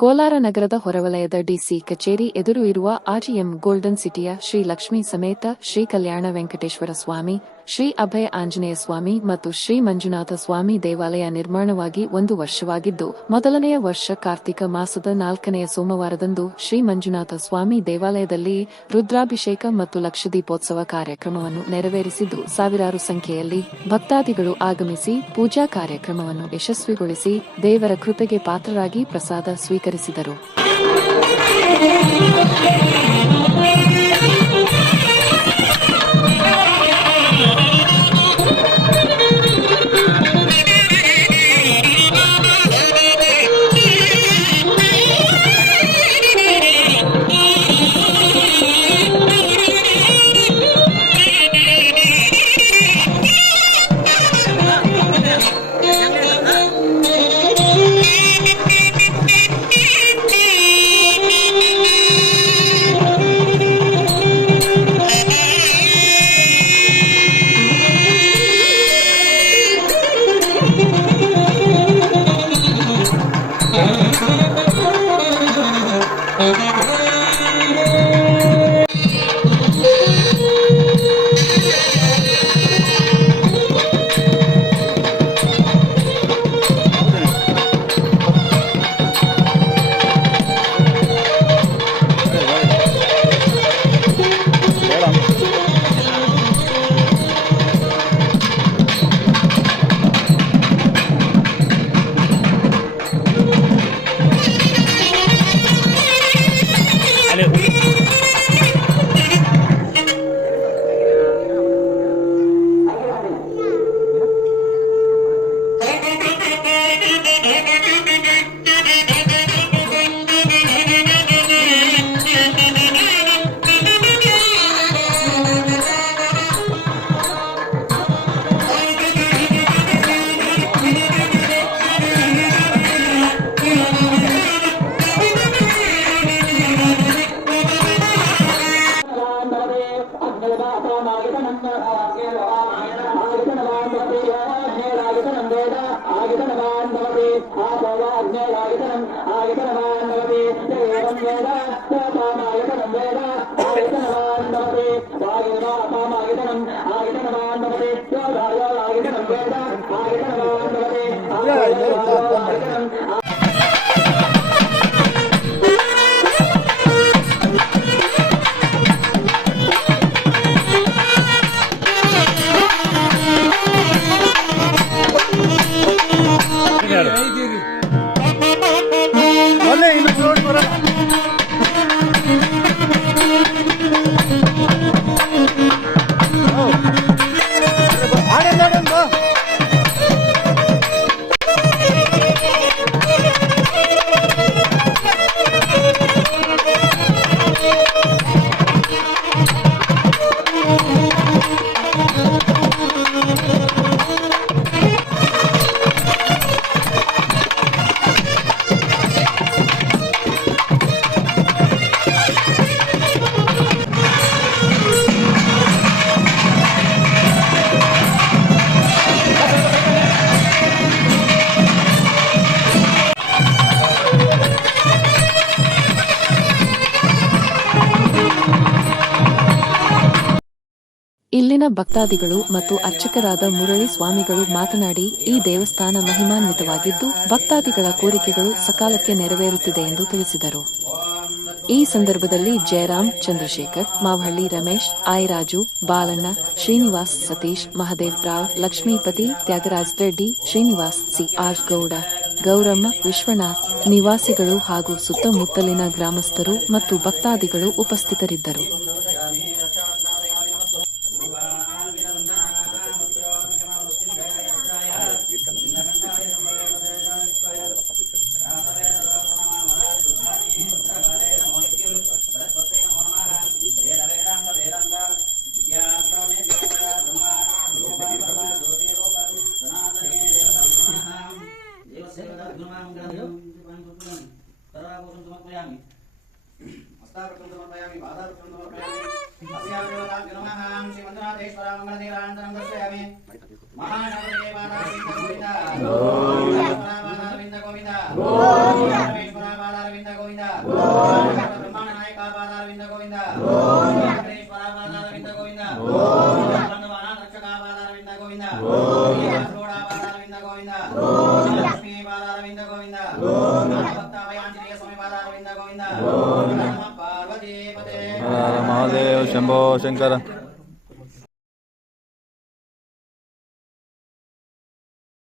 ಕೋಲಾರ ನಗರದ ಹೊರವಲಯದ ಡಿಸಿ ಕಚೇರಿ ಎದುರು ಇರುವ ಆರ್ಜಿಎಂ ಗೋಲ್ಡನ್ ಸಿಟಿಯ ಶ್ರೀ ಲಕ್ಷ್ಮೀ ಸಮೇತ ಶ್ರೀ ಕಲ್ಯಾಣ ವೆಂಕಟೇಶ್ವರ ಸ್ವಾಮಿ, ಶ್ರೀ ಅಭಯ ಆಂಜನೇಯ ಸ್ವಾಮಿ ಮತ್ತು ಶ್ರೀ ಮಂಜುನಾಥ ಸ್ವಾಮಿ ದೇವಾಲಯ ನಿರ್ಮಾಣವಾಗಿ 1 ವರ್ಷವಾಗಿದ್ದು, ಮೊದಲನೆಯ ವರ್ಷ ಕಾರ್ತಿಕ ಮಾಸದ 4ನೆಯ ಸೋಮವಾರದಂದು ಶ್ರೀ ಮಂಜುನಾಥ ಸ್ವಾಮಿ ದೇವಾಲಯದಲ್ಲಿ ರುದ್ರಾಭಿಷೇಕ ಮತ್ತು ಲಕ್ಷದೀಪೋತ್ಸವ ಕಾರ್ಯಕ್ರಮವನ್ನು ನೆರವೇರಿಸಿದ್ದು, ಸಾವಿರಾರು ಸಂಖ್ಯೆಯಲ್ಲಿ ಭಕ್ತಾದಿಗಳು ಆಗಮಿಸಿ ಪೂಜಾ ಕಾರ್ಯಕ್ರಮವನ್ನು ಯಶಸ್ವಿಗೊಳಿಸಿ ದೇವರ ಕೃಪೆಗೆ ಪಾತ್ರರಾಗಿ ಪ್ರಸಾದ ಸ್ವೀಕರಿಸಿದರು. ಇಲ್ಲಿನ ಭಕ್ತಾದಿಗಳು ಮತ್ತು ಅರ್ಚಕರಾದ ಮುರಳಿ ಸ್ವಾಮಿಗಳು ಮಾತನಾಡಿ, ಈ ದೇವಸ್ಥಾನ ಮಹಿಮಾನ್ವಿತವಾಗಿದ್ದು ಭಕ್ತಾದಿಗಳ ಕೋರಿಕೆಗಳು ಸಕಾಲಕ್ಕೆ ನೆರವೇರುತ್ತಿದೆ ಎಂದು ತಿಳಿಸಿದರು. ಈ ಸಂದರ್ಭದಲ್ಲಿ ಜಯರಾಮ್, ಚಂದ್ರಶೇಖರ್, ಮಾವಹಳ್ಳಿ ರಮೇಶ್, ಆಯರಾಜು, ಬಾಲಣ್ಣ, ಶ್ರೀನಿವಾಸ್, ಸತೀಶ್, ಮಹದೇವ್ ರಾವ್, ಲಕ್ಷ್ಮೀಪತಿ, ತ್ಯಾಗರಾಜ್ ರೆಡ್ಡಿ, ಶ್ರೀನಿವಾಸ್, ಸಿ.ಆರ್. ಗೌಡ, ಗೌರಮ್ಮ, ವಿಶ್ವನಾಥ್, ನಿವಾಸಿಗಳು ಹಾಗೂ ಸುತ್ತಮುತ್ತಲಿನ ಗ್ರಾಮಸ್ಥರು ಮತ್ತು ಭಕ್ತಾದಿಗಳು ಉಪಸ್ಥಿತರಿದ್ದರು. మహాదేవ్ శంభో శంకర.